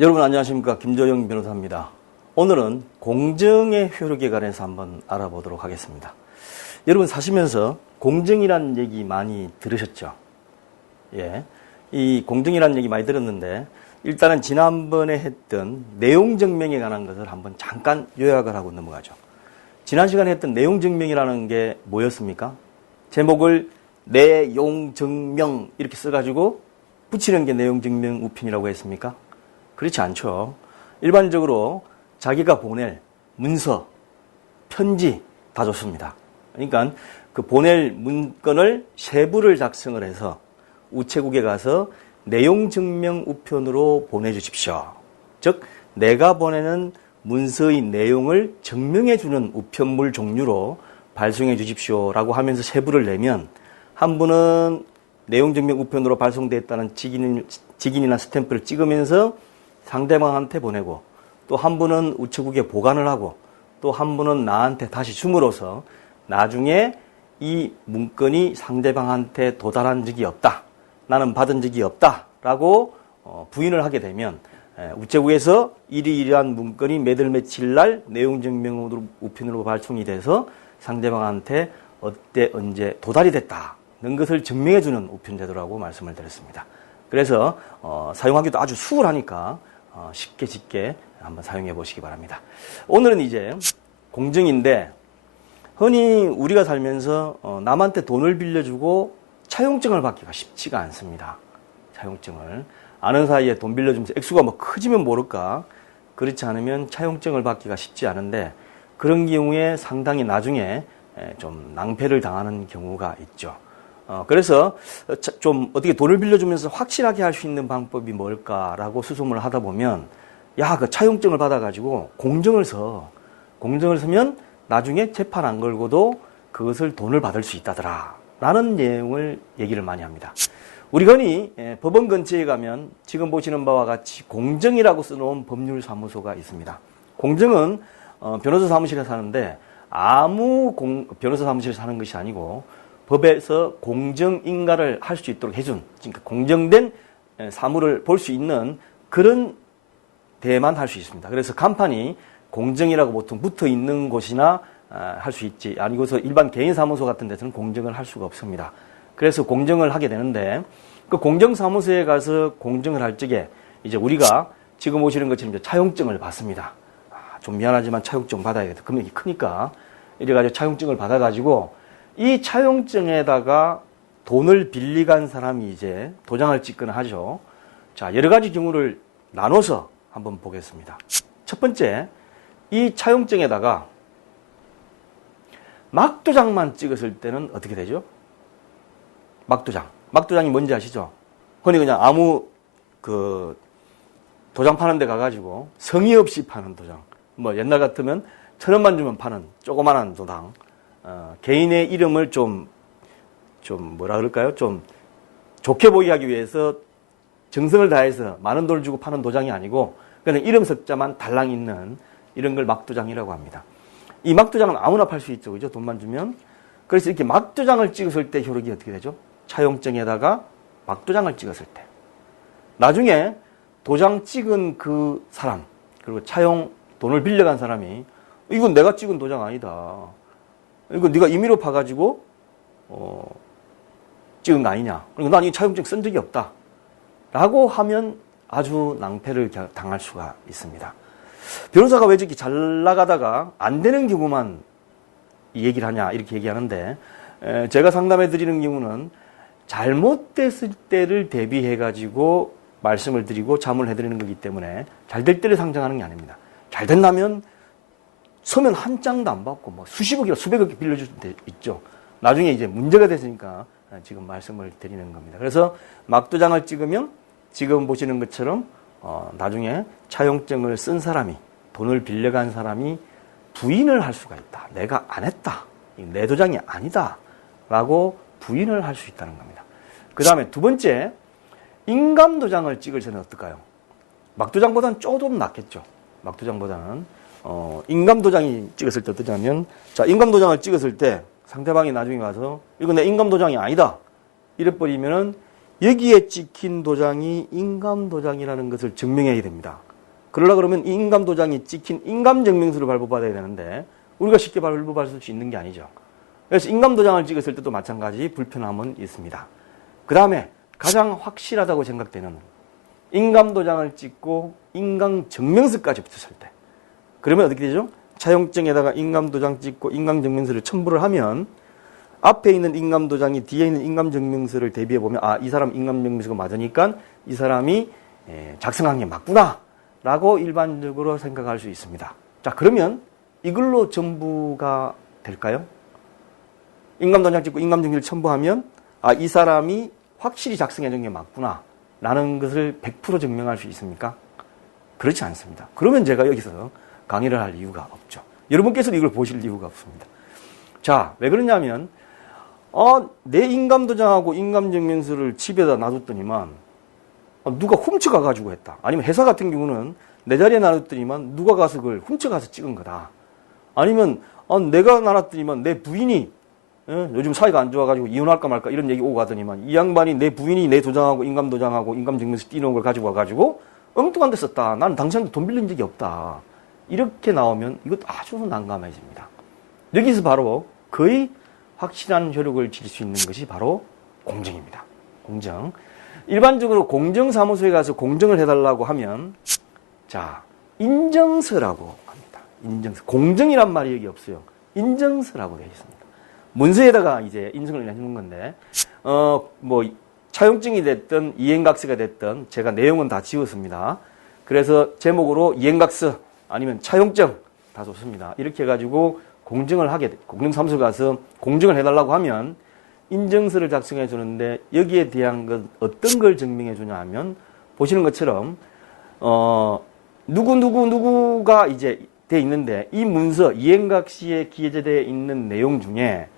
여러분 안녕하십니까, 김조영 변호사입니다. 오늘은 공정의 효력에 관해서 한번 알아보도록 하겠습니다. 여러분 사시면서 공정이라는 얘기 많이 들으셨죠? 예, 이 공정이라는 얘기 많이 들었는데 일단은 지난번에 했던 내용 증명에 관한 것을 한번 잠깐 요약을 하고 넘어가죠. 지난 시간에 했던 내용 증명이라는 게 뭐였습니까? 제목을 내용 증명 이렇게 써가지고 붙이는 게 내용 증명 우편이라고 했습니까? 그렇지 않죠. 일반적으로 자기가 보낼 문서, 편지 다 좋습니다. 그러니까 그 보낼 문건을 세부를 작성을 해서 우체국에 가서 내용 증명 우편으로 보내주십시오. 즉 내가 보내는 문서의 내용을 증명해주는 우편물 종류로 발송해 주십시오라고 하면서 세부를 내면, 한 분은 내용 증명 우편으로 발송됐다는 직인이나 스탬프를 찍으면서 상대방한테 보내고, 또 한 분은 우체국에 보관을 하고, 또 한 분은 나한테 다시 줌으로써 나중에 이 문건이 상대방한테 도달한 적이 없다, 나는 받은 적이 없다 라고 부인을 하게 되면 우체국에서 이러이러한 문건이 몇월 며칠 날 내용 증명 우편으로 발송이 돼서 상대방한테 어때 언제 도달이 됐다는 것을 증명해주는 우편 제도라고 말씀을 드렸습니다. 그래서 사용하기도 아주 수월하니까 쉽게 한번 사용해 보시기 바랍니다. 오늘은 이제 공정인데, 흔히 우리가 살면서 남한테 돈을 빌려주고 차용증을 받기가 쉽지가 않습니다. 차용증을 아는 사이에 돈 빌려주면서 액수가 뭐 커지면 모를까, 그렇지 않으면 차용증을 받기가 쉽지 않은데, 그런 경우에 상당히 나중에 좀 낭패를 당하는 경우가 있죠. 그래서 좀 어떻게 돈을 빌려주면서 확실하게 할 수 있는 방법이 뭘까라고 수소문을 하다 보면, 그 차용증을 받아가지고 공정을 서면 나중에 재판 안 걸고도 그것을 돈을 받을 수 있다더라 라는 내용을 얘기를 많이 합니다. 우리 흔히 법원 근처에 가면 지금 보시는 바와 같이 공정이라고 써놓은 법률사무소가 있습니다. 공정은 변호사 사무실에 사는데 아무 변호사 사무실에 사는 것이 아니고 법에서 공정인가를 할 수 있도록 해준, 그러니까 공정된 사무를 볼 수 있는 그런 데만 할 수 있습니다. 그래서 간판이 공정이라고 보통 붙어 있는 곳이나 할 수 있지, 아니고서 일반 개인 사무소 같은 데서는 공정을 할 수가 없습니다. 그래서 공정을 하게 되는데, 그 공정사무소에 가서 공정을 할 적에 이제 우리가 지금 보시는 것처럼 차용증을 받습니다. 좀 미안하지만 차용증 받아야겠다. 금액이 크니까. 이래가지고 차용증을 받아가지고 이 차용증에다가 돈을 빌리간 사람이 이제 도장을 찍거나 하죠. 자, 여러 가지 경우를 나눠서 한번 보겠습니다. 첫 번째, 이 차용증에다가 막도장만 찍었을 때는 어떻게 되죠? 막도장이 뭔지 아시죠? 흔히 그냥 아무 도장 파는 데 가가지고 성의 없이 파는 도장, 뭐 옛날 같으면 1,000원만 주면 파는 조그만한 도장, 개인의 이름을 좀 뭐라 그럴까요? 좀 좋게 보이게 하기 위해서 정성을 다해서 많은 돈을 주고 파는 도장이 아니고 그냥 이름 석자만 달랑 있는 이런 걸 막도장이라고 합니다. 이 막도장은 아무나 팔 수 있죠, 그죠? 돈만 주면. 그래서 이렇게 막도장을 찍었을 때 효력이 어떻게 되죠? 차용증에다가 막도장을 찍었을 때. 나중에 도장 찍은 그 사람, 그리고 돈을 빌려간 사람이, 이건 내가 찍은 도장 아니다, 이거 네가 임의로 파가지고 찍은 거 아니냐, 그리고 난 이 차용증 쓴 적이 없다 라고 하면 아주 낭패를 당할 수가 있습니다. 변호사가 왜 저렇게 잘 나가다가 안 되는 경우만 이 얘기를 하냐 이렇게 얘기하는데, 제가 상담해 드리는 경우는 잘못됐을 때를 대비해 가지고 말씀을 드리고 자문을 해드리는 거기 때문에 잘 될 때를 상정하는 게 아닙니다. 잘 된다면 서면 한 장도 안 받고 뭐 수십억이나 수백억 빌려줄 때 있죠. 나중에 이제 문제가 됐으니까 지금 말씀을 드리는 겁니다. 그래서 막도장을 찍으면 지금 보시는 것처럼 나중에 차용증을 쓴 사람이, 돈을 빌려간 사람이 부인을 할 수가 있다. 내가 안 했다, 내 도장이 아니다 라고 부인을 할 수 있다는 겁니다. 그 다음에 두 번째, 인감도장을 찍을 때는 어떨까요? 막도장보다는 조금 낫겠죠. 막도장보다는 인감도장이 찍었을 때 어떠냐면, 자, 인감도장을 찍었을 때 상대방이 나중에 가서 이거 내 인감도장이 아니다 이래버리면은 여기에 찍힌 도장이 인감도장이라는 것을 증명해야 됩니다. 그러려 그러면 이 인감도장이 찍힌 인감증명서를 발부받아야 되는데 우리가 쉽게 발부받을 수 있는 게 아니죠. 그래서 인감도장을 찍었을 때도 마찬가지 불편함은 있습니다. 그 다음에 가장 확실하다고 생각되는 인감도장을 찍고 인감증명서까지 붙였을 때 그러면 어떻게 되죠? 차용증에다가 인감도장 찍고 인감증명서를 첨부를 하면 앞에 있는 인감도장이 뒤에 있는 인감증명서를 대비해 보면 아, 이 사람 인감증명서가 맞으니까 이 사람이 작성한 게 맞구나 라고 일반적으로 생각할 수 있습니다. 자, 그러면 이걸로 전부가 될까요? 인감도장 찍고 인감증명서를 첨부하면 아, 이 사람이 확실히 작성해 준 게 맞구나 라는 것을 100% 증명할 수 있습니까? 그렇지 않습니다. 그러면 제가 여기서 강의를 할 이유가 없죠. 여러분께서도 이걸 보실 이유가 없습니다. 자, 왜 그러냐면 내 인감도장하고 인감증명서를 집에다 놔뒀더니만 누가 훔쳐가가지고 했다. 아니면 회사 같은 경우는 내 자리에 놔뒀더니만 누가 가서 그걸 훔쳐가서 찍은 거다. 아니면 내가 놔놨더니만 내 부인이 요즘 사이가 안 좋아가지고 이혼할까 말까 이런 얘기 오고 가더니만 이 양반이 내 부인이 내 도장하고 인감도장하고 인감증명서 띄놓은 걸 가지고 와가지고 엉뚱한 데 썼다. 나는 당신한테 돈 빌린 적이 없다. 이렇게 나오면 이것도 아주 난감해집니다. 여기서 바로 거의 확실한 효력을 질 수 있는 것이 바로 공증입니다. 공증. 일반적으로 공증사무소에 가서 공증을 해달라고 하면 자, 인증서라고 합니다. 인증서. 공증이란 말이 여기 없어요. 인증서라고 되어 있습니다. 문서에다가 이제 인증을 해주는 건데 차용증이 됐든 이행각서가 됐든 제가 내용은 다 지웠습니다. 그래서 제목으로 이행각서 아니면 차용증 다 좋습니다. 이렇게 해가지고 공증을 하게 돼. 공증사무소 가서 공증을 해달라고 하면 인증서를 작성해 주는데 여기에 대한 것 어떤 걸 증명해 주냐 하면 보시는 것처럼 누구가 이제 돼 있는데 이 문서 이행각시에 기재되어 있는 내용 중에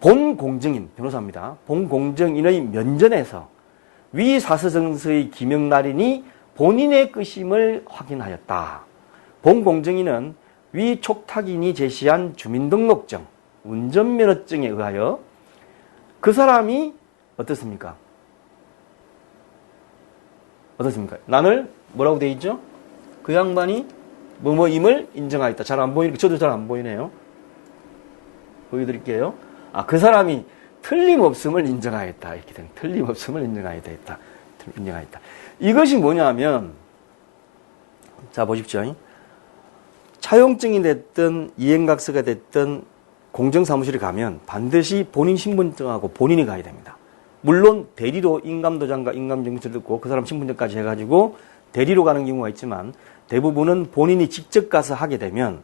본 공증인 변호사입니다. 본 공증인의 면전에서 위 사서정서의 기명날인이 본인의 것임을 확인하였다. 본 공증인은 위 촉탁인이 제시한 주민등록증, 운전면허증에 의하여 그 사람이 어떻습니까? 어떻습니까? 나를 뭐라고 돼 있죠? 그 양반이 뭐뭐임을 인정하였다. 잘 안 보이니까 저도 잘 안 보이네요. 보여드릴게요. 아, 그 사람이 틀림없음을 인정하였다. 이렇게 된 틀림없음을 인정하였다. 인정하였다. 이것이 뭐냐면 자 보십시오. 차용증이 됐든 이행각서가 됐든 공증사무실에 가면 반드시 본인 신분증하고 본인이 가야 됩니다. 물론 대리로 인감도장과 인감증명서를 듣고 그 사람 신분증까지 해가지고 대리로 가는 경우가 있지만 대부분은 본인이 직접 가서 하게 되면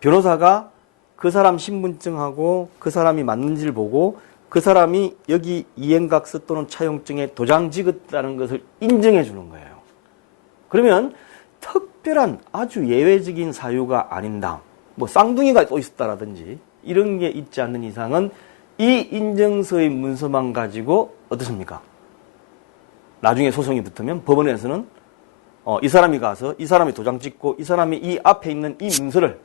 변호사가 그 사람 신분증하고 그 사람이 맞는지를 보고 그 사람이 여기 이행각서 또는 차용증에 도장 찍었다는 것을 인정해 주는 거예요. 그러면 특별한 아주 예외적인 사유가 아닌다. 뭐 쌍둥이가 또 있었다라든지 이런 게 있지 않는 이상은 이 인증서의 문서만 가지고 어떻습니까? 나중에 소송이 붙으면 법원에서는 이 사람이 가서 이 사람이 도장 찍고 이 사람이 이 앞에 있는 이 문서를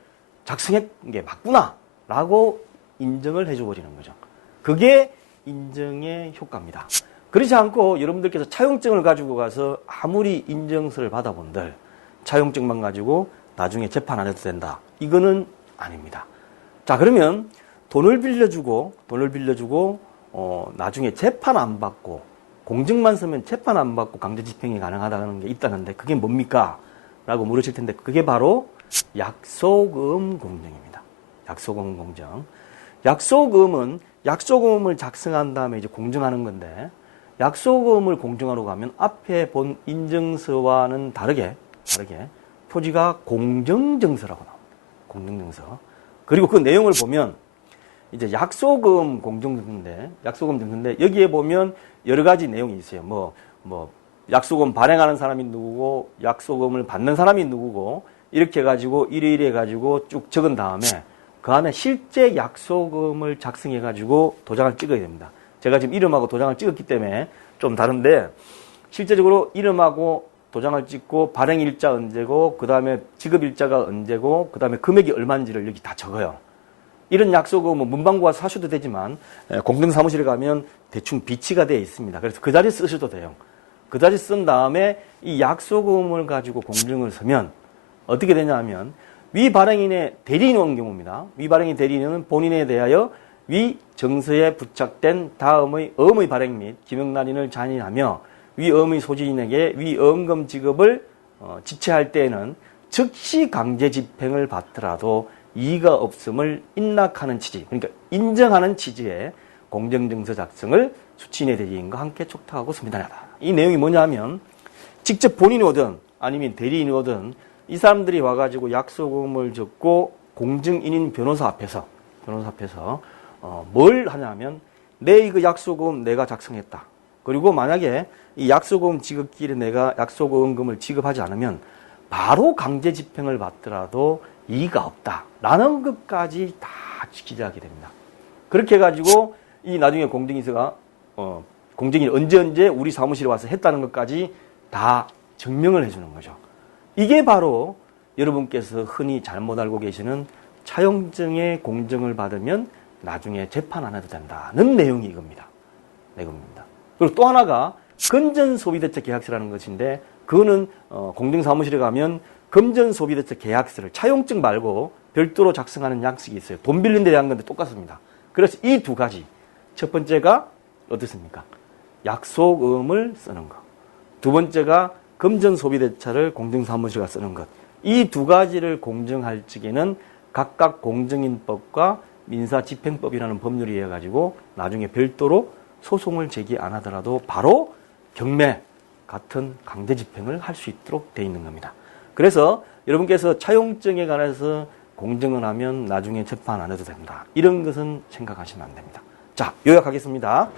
작성한 게 맞구나 라고 인정을 해줘 버리는 거죠. 그게 인정의 효과입니다. 그렇지 않고 여러분들께서 차용증을 가지고 가서 아무리 인증서를 받아본들 차용증만 가지고 나중에 재판 안 해도 된다. 이거는 아닙니다. 자, 그러면 돈을 빌려주고 나중에 재판 안 받고 공증만 쓰면 재판 안 받고 강제 집행이 가능하다는 게 있다는데 그게 뭡니까? 라고 물으실 텐데 그게 바로 약소금 공증입니다. 약소금 공증. 약소금은 약소금을 작성한 다음에 이제 공증하는 건데 약소금을 공증하러 가면 앞에 본 인증서와는 다르게 표지가 공정증서라고 나옵니다. 공정증서. 그리고 그 내용을 보면 이제 약소금 증서인데 여기에 보면 여러 가지 내용이 있어요. 뭐 약소금 발행하는 사람이 누구고 약소금을 받는 사람이 누구고 이렇게 해가지고 이래 해가지고 쭉 적은 다음에 그 안에 실제 약소금을 작성해가지고 도장을 찍어야 됩니다. 제가 지금 이름하고 도장을 찍었기 때문에 좀 다른데 실제적으로 이름하고 도장을 찍고 발행일자 언제고 그 다음에 지급일자가 언제고 그 다음에 금액이 얼마인지를 여기 다 적어요. 이런 약속은 뭐 문방구 와서 사셔도 되지만 공등사무실에 가면 대충 비치가 되어 있습니다. 그래서 그 자리에 쓰셔도 돼요. 그 자리에 쓴 다음에 이 약속음을 가지고 공증을 서면 어떻게 되냐면 위 발행인의 대리인이 온 경우입니다. 위 발행인 대리인은 본인에 대하여 위 정서에 부착된 다음의 어음의 발행 및 기명날인을 잔인하며 위 어음의 소지인에게 위 어음금 지급을 지체할 때에는 즉시 강제 집행을 받더라도 이의가 없음을 인락하는 취지, 그러니까 인정하는 취지의 공정증서 작성을 수취인의 대리인과 함께 촉탁하고 서민단하다. 이 내용이 뭐냐면 직접 본인이 오든 아니면 대리인이 오든 이 사람들이 와가지고 약속음을 적고 공증인인 변호사 앞에서 뭘 하냐면 내 이거 약속음 내가 작성했다. 그리고 만약에 이 약속음 지급기일에 내가 약속음금을 지급하지 않으면 바로 강제 집행을 받더라도 이의가 없다라는 것까지 다 기재하게 됩니다. 그렇게 해가지고 이 나중에 공증인서가 공증인이 언제 우리 사무실에 와서 했다는 것까지 다 증명을 해주는 거죠. 이게 바로 여러분께서 흔히 잘못 알고 계시는 차용증의 공증을 받으면 나중에 재판 안 해도 된다는 내용이 이겁니다. 내용입니다. 그리고 또 하나가 건전소비대책 계약서라는 것인데 그거는 공증사무실에 가면 금전소비대책 계약서를 차용증 말고 별도로 작성하는 양식이 있어요. 돈 빌린 데 대한 건데 똑같습니다. 그래서 이 두 가지. 첫 번째가 어떻습니까? 약속음을 쓰는 것. 두 번째가 금전소비대차를 공증사무실가 쓰는 것. 이 두 가지를 공증할 적에는 각각 공증인법과 민사집행법이라는 법률이 해가지고 나중에 별도로 소송을 제기 안 하더라도 바로 경매 같은 강제 집행을 할 수 있도록 되어 있는 겁니다. 그래서 여러분께서 차용증에 관해서 공증을 하면 나중에 재판 안 해도 된다. 이런 것은 생각하시면 안 됩니다. 자, 요약하겠습니다.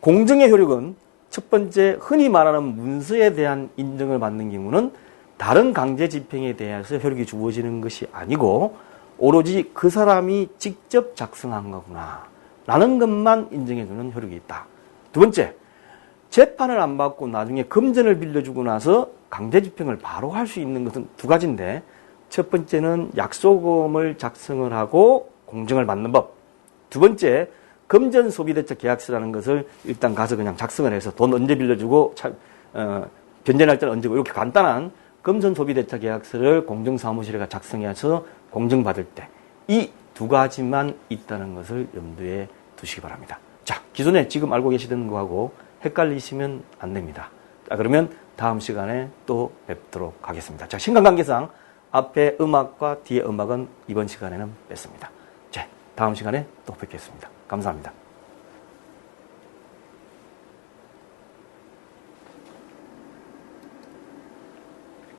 공증의 효력은 첫 번째 흔히 말하는 문서에 대한 인정을 받는 경우는 다른 강제 집행에 대해서 효력이 주어지는 것이 아니고 오로지 그 사람이 직접 작성한 거구나 라는 것만 인정해주는 효력이 있다. 두 번째, 재판을 안 받고 나중에 금전을 빌려주고 나서 강제 집행을 바로 할 수 있는 것은 두 가지인데 첫 번째는 약속음을 작성을 하고 공증을 받는 법. 두 번째, 금전소비대책 계약서라는 것을 일단 가서 그냥 작성을 해서 돈 언제 빌려주고 변제할 때는 언제고 이렇게 간단한 금전소비대책 계약서를 공증사무실에 작성해서 공증받을 때 이 두 가지만 있다는 것을 염두에 두시기 바랍니다. 자, 기존에 지금 알고 계시던 거하고 헷갈리시면 안 됩니다. 자, 그러면 다음 시간에 또 뵙도록 하겠습니다. 자, 신간관계상 앞에 음악과 뒤에 음악은 이번 시간에는 뺐습니다. 자, 다음 시간에 또 뵙겠습니다. 감사합니다.